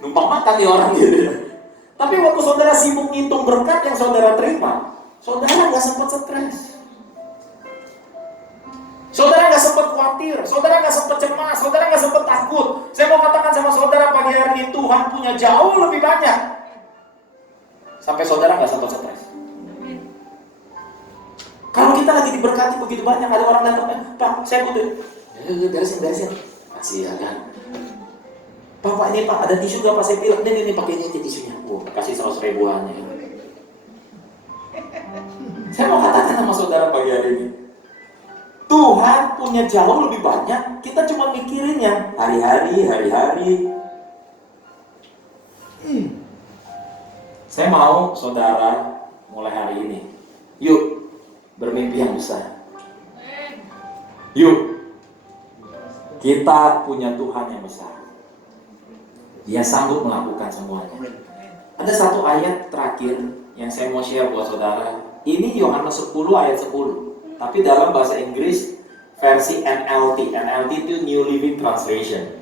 Numpang makan nih orang gitu. Tapi waktu saudara sibuk ngitung berkat yang saudara terima, saudara nggak sempat stres. Saudara nggak sempat khawatir, saudara nggak sempat cemas, saudara nggak sempat takut. Saya mau katakan sama saudara pagi hari ini, Tuhan punya jauh lebih banyak. Sampai saudara nggak sempat stres. Kalau kita lagi diberkati begitu banyak, ada orang datang, Pak, saya butuh. Beresin. Kasih ya kan. Pak, ini Pak, ada tisu gak Pak? Saya bilang, ini pakai ini tisunya. Kasih 100 ribuan ya. Saya mau katakan sama saudara pagi hari ini, Tuhan punya jauh lebih banyak. Kita cuma mikirin yang hari-hari. Saya mau saudara mulai hari ini, yuk bermimpi yang besar. Yuk, kita punya Tuhan yang besar. Dia sanggup melakukan semuanya. Ada satu ayat terakhir yang saya mau share buat saudara. Ini Yohanes 10 ayat 10. Tapi dalam bahasa Inggris versi NLT. NLT itu New Living Translation.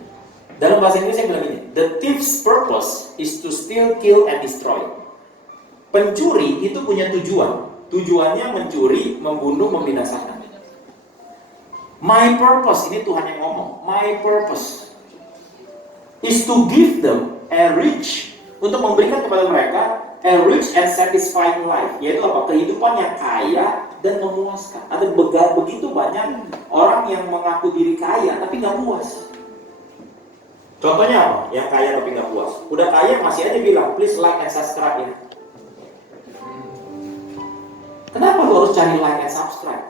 Dalam bahasa Inggris saya bilang ini, the thief's purpose is to steal, kill, and destroy. Pencuri itu punya tujuan. Tujuannya mencuri, membunuh, membinasakan. My purpose, ini Tuhan yang ngomong. My purpose is to give them a rich, untuk memberikan kepada mereka a rich and satisfying life. Yaitu apa? Kehidupan yang kaya dan memuaskan. Ada begitu banyak orang yang mengaku diri kaya tapi nggak puas. Contohnya apa? Yang kaya tapi nggak puas. Udah kaya masih aja bilang, please like and subscribe ya. Kenapa lu harus cari like and subscribe?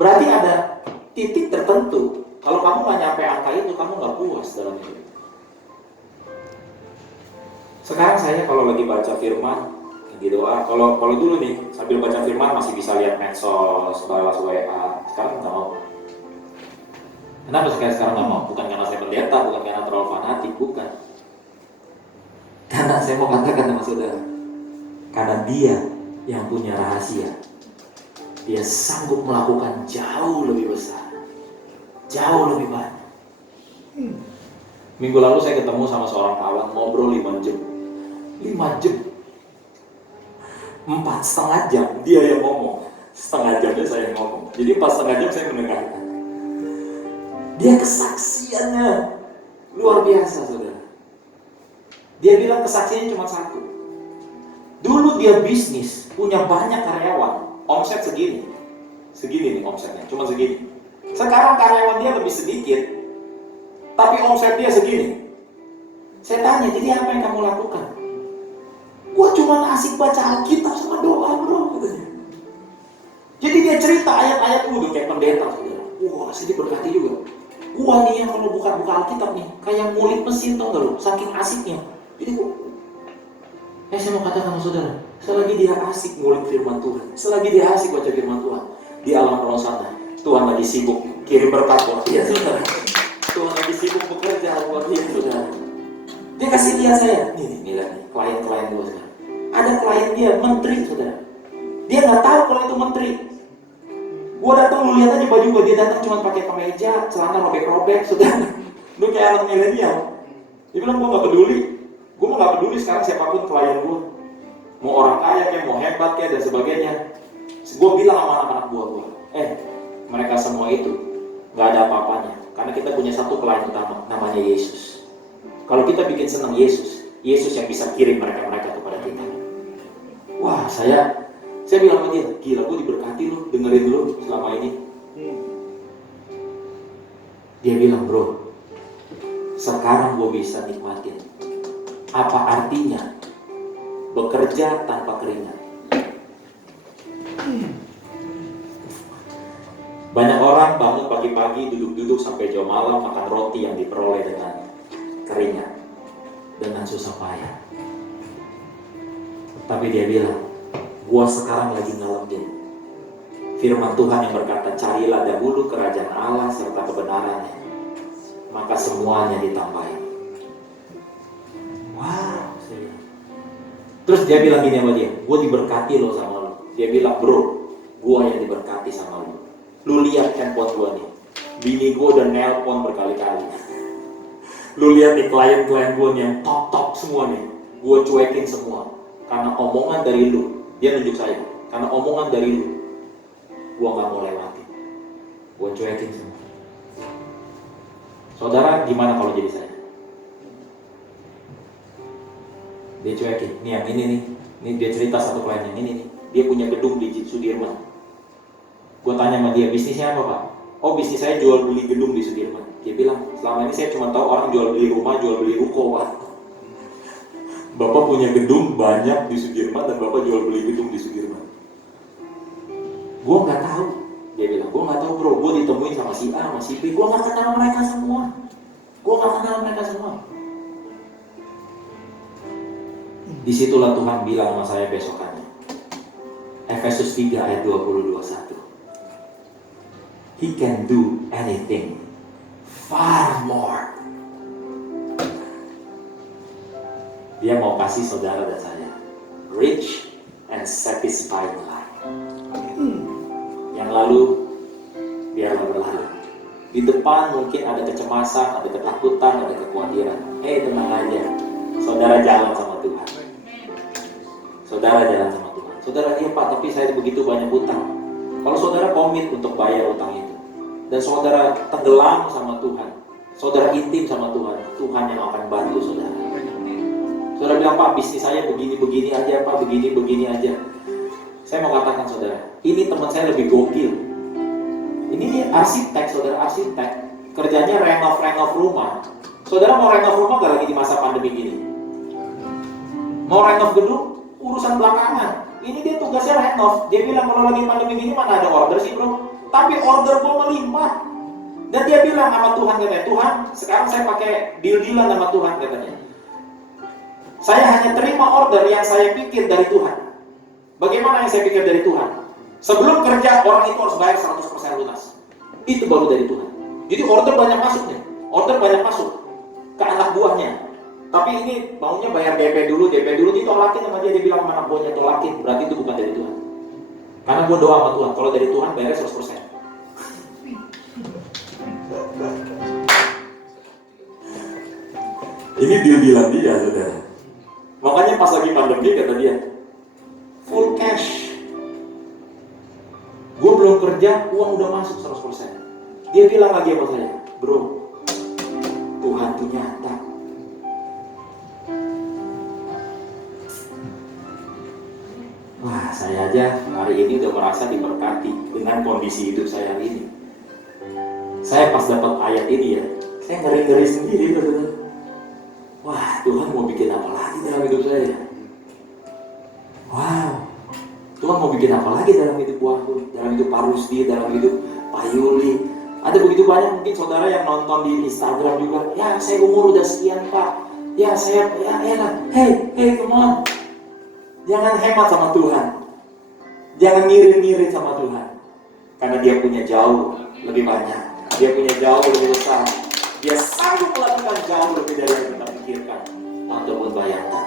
Berarti ada titik tertentu. Kalau kamu nggak nyampe angka itu, kamu nggak puas dalam hidup. Sekarang saya kalau lagi baca firman, lagi doa. Kalau dulu nih sambil baca firman masih bisa lihat medsos, balas WA. Sekarang nggak mau. Kenapa sekarang nggak mau? Bukan karena saya pendeta, bukan karena terlalu fanatik, bukan. Karena saya mau katakan sama saudara, karena Dia yang punya rahasia. Dia sanggup melakukan jauh lebih besar, jauh lebih banyak. Minggu lalu saya ketemu sama seorang kawan, ngobrol 5 jam. 5 jam. 4,5 jam dia yang ngomong, setengah jamnya saya yang ngomong. Jadi 4,5 jam saya mendengarkan. Dia kesaksiannya luar biasa, saudara. Dia bilang kesaksiannya cuma satu. Dulu dia bisnis, punya banyak karyawan, omset segini nih omsetnya, cuma segini. Sekarang karyawan dia lebih sedikit, tapi omset dia segini. Saya tanya, jadi apa yang kamu lakukan? Gua cuma asik baca Alkitab sama doa, bro, katanya. Jadi dia cerita ayat-ayat udah kayak pendeta, saudara. Wah, saya diberkati juga. Gua nih yang kalau buka Alkitab nih, kayak ngulik mesin, tau gak lu? Saking asiknya. Jadi saya mau katakan sama saudara, selagi dia asik ngulik firman Tuhan, selagi dia asik baca firman Tuhan, di alam bawah sana, Tuhan lagi sibuk kirim berkat buat dia, saudara. Tuhan lagi sibuk bekerja buat dia, saudara. Dia kasih lihat saya, nih, lihat nih, klien-klien gue sekarang. Ada klien dia, menteri, saudara. Dia nggak tahu kalau itu menteri. Gue datang, lu lihat aja baju gue, dia datang cuma pakai kemeja, celana robek-robek, saudara. Lu kayak anak milenial. Dia bilang, gue nggak peduli. Gue nggak peduli sekarang siapapun klien gue. Mau orang kaya kayak, mau hebat kayak, dan sebagainya. Gue bilang sama anak-anak buah gue, mereka semua itu nggak ada apa-apanya. Karena kita punya satu klien utama, namanya Yesus. Kalau kita bikin senang Yesus, Yesus yang bisa kirim mereka-mereka kepada kita. Wah, saya bilang sama dia, gila, gue diberkati lu, dengerin lu selama ini. Dia bilang, bro, sekarang gue bisa nikmatin apa artinya bekerja tanpa keringat. Banyak orang bangun pagi-pagi, duduk-duduk sampai jam malam, makan roti yang diperoleh dengan keringat, dengan susah payah. Tapi dia bilang, gua sekarang lagi ngalamin firman Tuhan yang berkata, carilah dahulu kerajaan Allah serta kebenarannya, maka semuanya ditambahin. Wow. Terus dia bilang gini sama dia, gua diberkati lo sama lo. Dia bilang, bro, gua yang diberkati sama lo. Lu lihat handphone gua nih, bini gua udah nelpon berkali-kali. Lu lihat nih klien-klien gua nih yang top-top semua nih, gua cuekin semua. Karena omongan dari lu, dia nunjuk saya, karena omongan dari lu, gua gak mau lewati. Gua cuekin semua. Saudara, gimana kalau jadi saya? Dia cuekin, nih yang ini nih, dia cerita satu klien yang ini nih, dia punya gedung di Sudirman. Gue tanya sama dia, bisnisnya apa pak? Oh, bisnis saya jual beli gedung di Sudirman. Dia bilang, selama ini saya cuma tahu orang jual beli rumah, jual beli ruko pak. Bapak punya gedung banyak di Sudirman dan bapak jual beli gedung di Sudirman. Gue nggak tahu. Dia bilang, gue nggak tahu bro. Gue ditemuin sama si A, sama si B. Gue nggak kenal mereka semua. Disitulah Tuhan bilang sama saya besokannya. Efesus 3 ayat 20-21. He can do anything far more. Dia mau kasih saudara dan saya rich and satisfying life. Yang lalu biarlah berlalu. Di depan mungkin ada kecemasan, ada ketakutan, ada kekhawatiran. Tenang aja, saudara jalan sama Tuhan. Saudara jalan sama Tuhan. Saudara, iya pak, tapi saya begitu banyak utang. Kalau saudara komit untuk bayar utang itu, dan saudara tenggelam sama Tuhan, saudara intim sama Tuhan, Tuhan yang akan bantu saudara. Saudara bilang, pak, bisnis saya begini-begini aja, pak, begini-begini aja. Saya mau katakan saudara, ini teman saya lebih gokil. Ini arsitek, saudara, arsitek. Kerjanya renov rumah. Saudara mau renov rumah gak lagi di masa pandemi gini? Mau renov gedung, urusan belakangan. Ini dia tugasnya renov. Dia bilang kalau lagi pandemi gini mana ada order sih bro? Tapi order gue melimpah. Dan dia bilang sama Tuhan katanya, Tuhan sekarang saya pakai deal-dealan sama Tuhan katanya. Saya hanya terima order yang saya pikir dari Tuhan. Bagaimana yang saya pikir dari Tuhan? Sebelum kerja orang itu harus bayar 100% lunas. Itu baru dari Tuhan. Jadi order banyak masuk nih. Order banyak masuk ke anak buahnya. Tapi ini maunya bayar DP dulu ditolakin sama dia bilang sama anak buahnya tolakin, berarti itu bukan dari Tuhan. Karena gue doa sama Tuhan, kalau dari Tuhan bayarnya 100%. Ini deal-dealan dia, saudara. Makanya pas lagi pandemi kata dia, full cash. Gue belum kerja, uang udah masuk 100%. Dia bilang lagi sama saya, bro, Tuhan tuh nyata. Wah, saya aja hari ini udah merasa diberkati dengan kondisi hidup saya hari ini. Saya pas dapat ayat ini ya, saya ngeri-ngeri sendiri saudara. Wah, Tuhan mau bikin apa lagi dalam hidup saya? Wow, Tuhan mau bikin apa lagi dalam hidup aku, dalam hidup Pak Rusdi, dalam hidup Pak Yuli. Ada begitu banyak mungkin saudara yang nonton di Instagram juga. Ya, saya umur udah sekian Pak. Ya, saya, hey, come on. Jangan hemat sama Tuhan. Jangan ngirit-ngirit sama Tuhan. Karena dia punya jauh lebih banyak. Dia punya jauh lebih besar. Dia sanggup melakukan jauh lebih dari yang kita pikirkan ataupun bayangkan.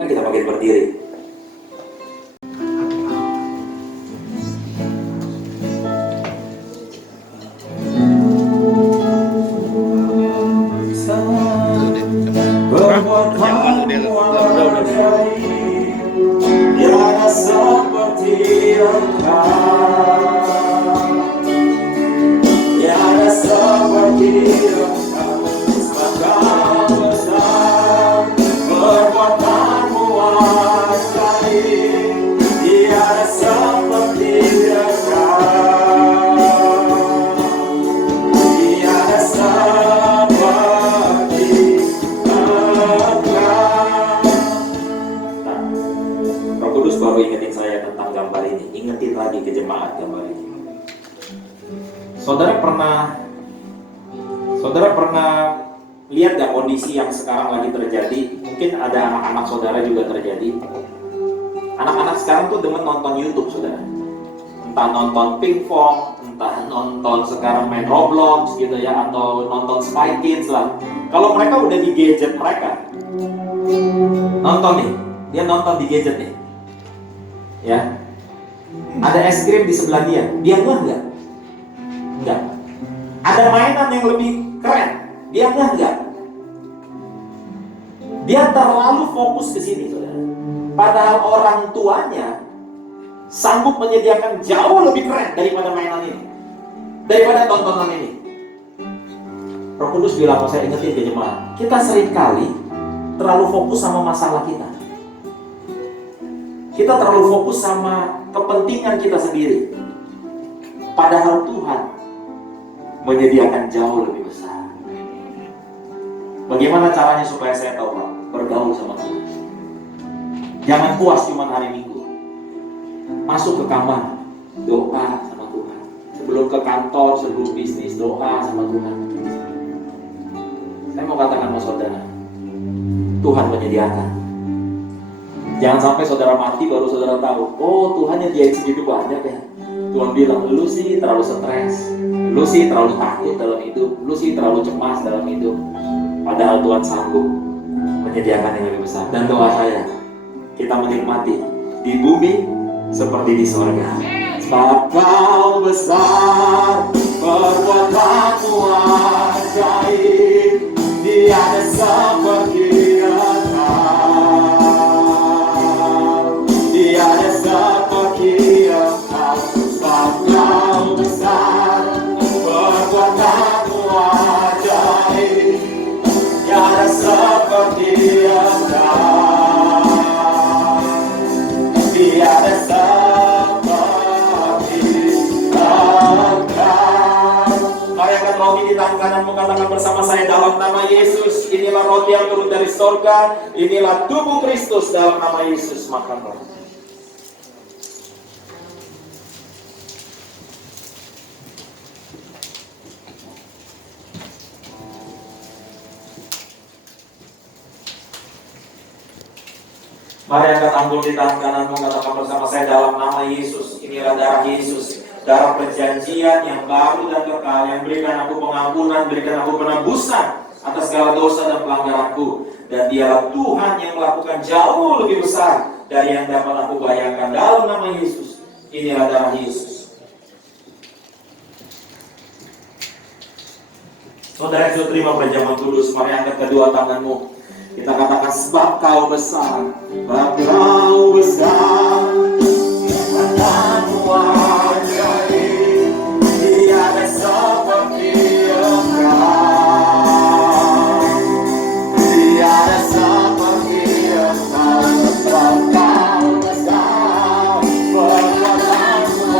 Mari kita bangkit berdiri. Tiada seperti Engkau, tiada seperti Engkau, Engkau besar, perbuatanmu ajaib, tiada seperti Engkau, tiada seperti Roh Kudus baru ingetin saya tentang gambar ini. Ingetin lagi ke jemaat gambar ini. Saudara pernah lihat gak kondisi yang sekarang lagi terjadi? Mungkin ada anak-anak saudara juga terjadi. Anak-anak sekarang tuh demen nonton YouTube, saudara. Entah nonton Pinkfong, entah nonton sekarang main Roblox gitu ya, atau nonton Spy Kids lah. Kalau mereka udah di gadget mereka, nonton nih, dia nonton di gadget nih. Ya, ada es krim di sebelah dia ngeh nggak? Enggak. Ada mainan yang lebih keren, dia ngeh nggak? Dia terlalu fokus ke sini, saudara. Padahal orang tuanya sanggup menyediakan jauh lebih keren daripada mainan ini, daripada tontonan ini. Roh Kudus bilang, saya ingetin ke jemaat, kita seringkali terlalu fokus sama masalah kita. Kita terlalu fokus sama kepentingan kita sendiri. Padahal Tuhan menyediakan jauh lebih besar. Bagaimana caranya supaya saya tahu, Pak? Bergaul sama Tuhan. Jangan puas cuma hari Minggu. Masuk ke kamar, doa sama Tuhan. Sebelum ke kantor, sebelum bisnis, doa sama Tuhan. Saya mau katakan sama saudara, Tuhan menyediakan. Jangan sampai saudara mati baru saudara tahu, oh Tuhan nyediain segitu banyak ya. Tuhan bilang, lu sih terlalu stres, lu sih terlalu takut dalam hidup, lu sih terlalu cemas dalam hidup. Padahal Tuhan sanggup menyediakan yang lebih besar. Dan doa saya, kita menikmati di bumi seperti di sorga. Sebab Kau besar, perbuatanmu ajaib, tiada seperti Engkau, tiada seperti Engkau. Sebab Kau besar, perbuatanmu ajaib, tiada seperti Engkau, tiada seperti Engkau. Mari angkat roti di tangan kananmu, katakan bersama saya dalam nama Yesus, inilah roti yang turun dari sorga, inilah tubuh Kristus. Dalam nama Yesus makanlah. Mari angkat tanggul di tangan kananmu, katakan bersama saya dalam nama Yesus, inilah darah Yesus, darah perjanjian yang baru dan kekal, yang berikan aku pengampunan, berikan aku penebusan atas segala dosa dan pelanggaranku. Dan dialah Tuhan yang melakukan jauh lebih besar dari yang dapat aku bayangkan. Dalam nama Yesus, inilah darah Yesus. Saudara yang sudah terima perjamuan kudus, mari angkat kedua tanganmu. Kita katakan, sebab Kau besar, sebab Kau besar, perbuatanmu ajaib, tiada seperti Engkau, tiada seperti Engkau. Sebab Kau besar, perbuatanmu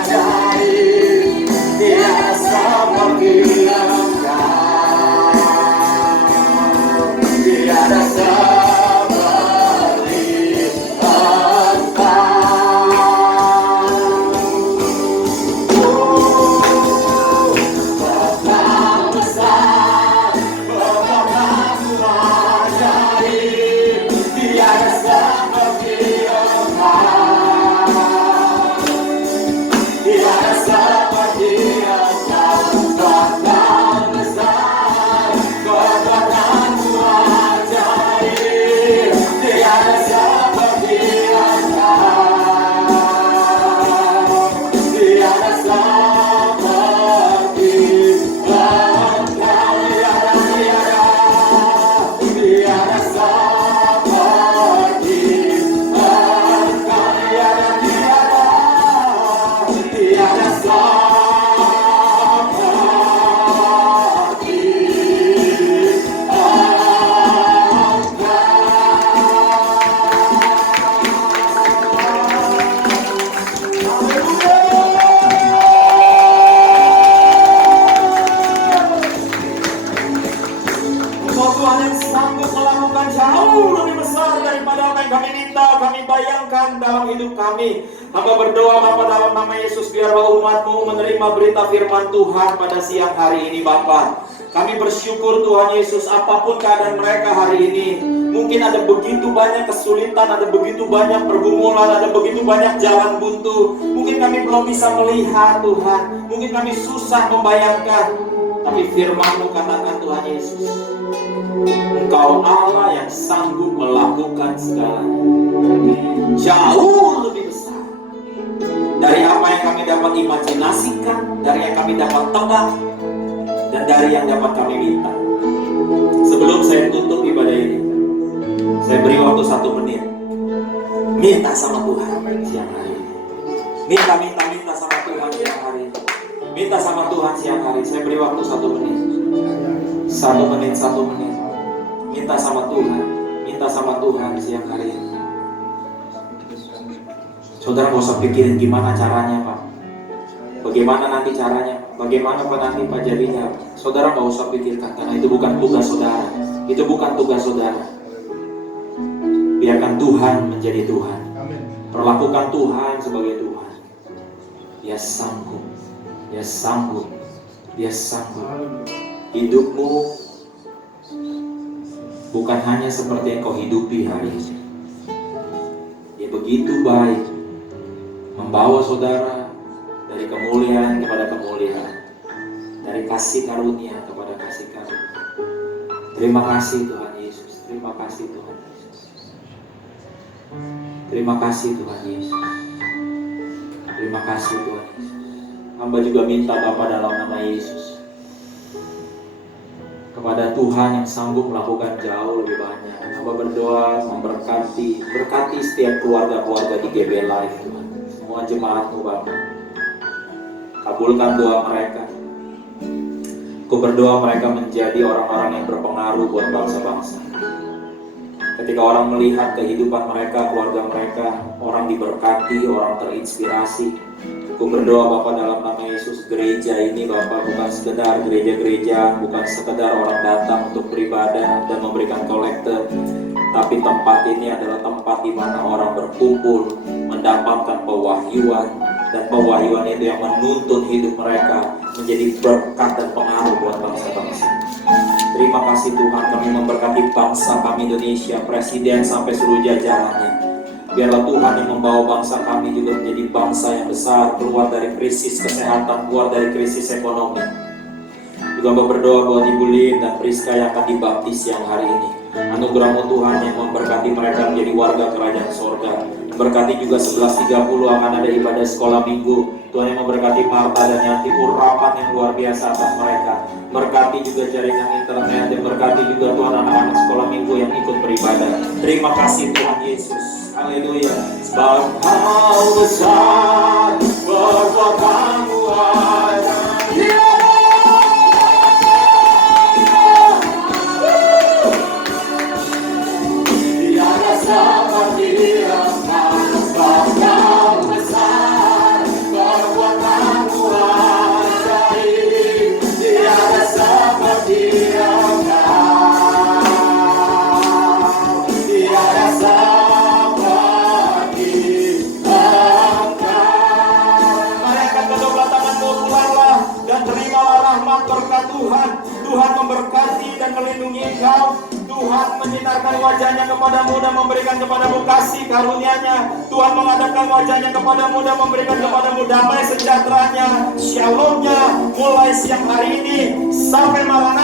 ajaib, tiada seperti Engkau, tiada seperti Engkau. seperti Engkau, tiada, tiada seperti Engkau, tiada, tiada seperti Tuhan yang sanggup melakukan jauh lebih besar daripada apa yang kami minta, kami bayangkan dalam hidup kami. Hamba berdoa Bapa dalam nama Yesus, biarlah umat-Mu menerima berita firman Tuhan pada siang hari ini Bapa. Kami bersyukur Tuhan Yesus, apapun keadaan mereka hari ini, mungkin ada begitu banyak kesulitan, ada begitu banyak pergumulan, ada begitu banyak jalan buntu. Mungkin kami belum bisa melihat Tuhan, mungkin kami susah membayangkan. Tapi firman-Mu katakan Tuhan Yesus, Engkau Allah yang sanggup melakukan segalanya, jauh lebih besar dari apa yang kami dapat imajinasikan, dari yang kami dapat tebak, dan dari yang dapat kami minta. Sebelum saya tutup ibadah ini, saya beri waktu 1 menit. Minta sama Tuhan siang hari ini. Minta sama Tuhan siang hari ini. Minta sama Tuhan siang hari. Saya beri waktu 1 menit. 1 menit, 1 menit. Minta sama Tuhan. Minta sama Tuhan siang hari ini. Saudara gak usah pikirin gimana caranya Pak, bagaimana nanti caranya, bagaimana Pak nanti Pak jadinya. Saudara gak usah pikirkan, karena itu bukan tugas saudara. Itu bukan tugas saudara. Biarkan Tuhan menjadi Tuhan. Perlakukan Tuhan sebagai Tuhan. Dia sanggup, Dia sanggup, Dia sanggup. Hidupmu bukan hanya seperti yang kau hidupi hari ini. Dia begitu baik, membawa saudara dari kemuliaan kepada kemuliaan, dari kasih karunia kepada kasih karunia. Terima kasih Tuhan Yesus. Terima kasih Tuhan Yesus. Terima kasih Tuhan Yesus. Terima kasih Tuhan Yesus. Hamba juga minta Bapa dalam nama Yesus, kepada Tuhan yang sanggup melakukan jauh lebih banyak. Hamba berdoa berkati setiap keluarga-keluarga di GB Live Tuhan. Semua jemaat-Mu Bapa, kabulkan doa mereka. Aku berdoa mereka menjadi orang-orang yang berpengaruh buat bangsa-bangsa. Ketika orang melihat kehidupan mereka, keluarga mereka, orang diberkati, orang terinspirasi. Aku berdoa Bapa dalam nama Yesus, gereja ini Bapa bukan sekedar gereja-gereja, bukan sekedar orang datang untuk beribadah dan memberikan kolektor, tapi tempat ini adalah tempat di mana orang berkumpul, mendapatkan pewahyuan, dan pewahyuan itu yang menuntun hidup mereka menjadi berkat dan pengaruh buat bangsa-bangsa. Terima kasih Tuhan, kami memberkati bangsa kami Indonesia, presiden sampai seluruh jajarannya. Biarlah Tuhan yang membawa bangsa kami juga menjadi bangsa yang besar, keluar dari krisis kesehatan, keluar dari krisis ekonomi. Juga berdoa buat Ibu Lin dan Priska yang akan dibaptis siang hari ini. Anugerah-Mu Tuhan yang memberkati mereka menjadi warga kerajaan sorga. Berkati juga 11.30 akan ada ibadah sekolah minggu. Tuhan yang memberkati Marta dan Yanti, urapan yang luar biasa atas mereka. Berkati juga jaringan internet, dan berkati juga Tuhan anak-anak sekolah minggu yang ikut beribadah. Terima kasih Tuhan Yesus. Haleluya. Sebab Kau besar, perbuatanmu ajaib. Tiada seperti Engkau, sebab Kau besar, perbuatanmu ajaib. Tiada seperti Engkau, tiada seperti berkat Tuhan. Tuhan memberkati dan melindungi engkau. Tuhan menyinarkan wajahnya kepadamu dan memberikan kepadamu kasih karunia-Nya. Tuhan menghadapkan wajahnya kepadamu dan memberikan kepadamu damai sejahteranya, shalom-Nya mulai siang hari ini sampai malam